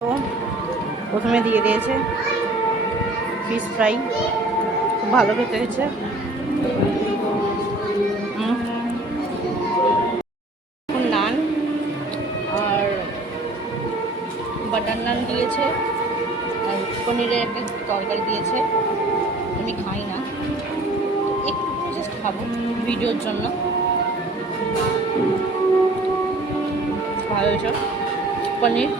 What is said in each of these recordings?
তো প্রথমে দিয়ে দিয়েছে ফিশ ফ্রাই, খুব ভালো খেতে হয়েছে। নান আর বাটার নান দিয়েছে, আর পনিরের একটা তরকারি দিয়েছে। আমি খাই না, একটু জাস্ট খাবো ভিডিওর জন্য। ভালো হয়েছে পনির।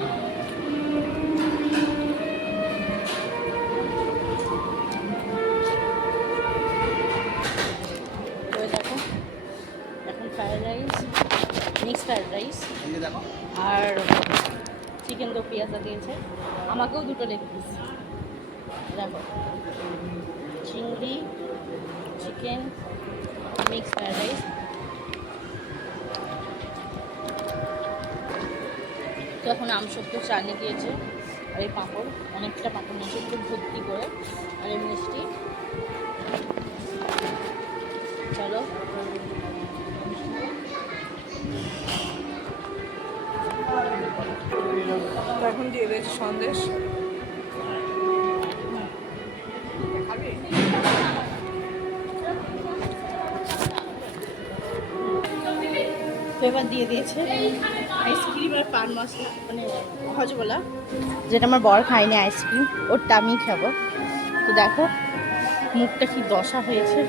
দেখো এখন fried rice, mix fried rice আর চিকেন দো পেঁয়াজা দিয়েছে। আমাকেও দুটো লেগ পিস। দেখো চিংড়ি, চিকেন, মিক্স ফ্রাইড রাইস। তো এখন আমসত্ব চাটনি দিয়েছে, আর এই পাঁপড়, অনেকটা পাঁপড় নিয়েছে খুব ভর্তি করে, আর এই মিষ্টি। চলো এখন দিয়ে দিয়েছি সন্দেশ। তো এবার দিয়ে দিয়েছে আইসক্রিম আর পান মশলা, মানে হজমোলা, যেটা আমার বর খায়নি আইসক্রিম, ওরটা আমি খাবো। তো দেখো মুখটা কি দশা হয়েছে।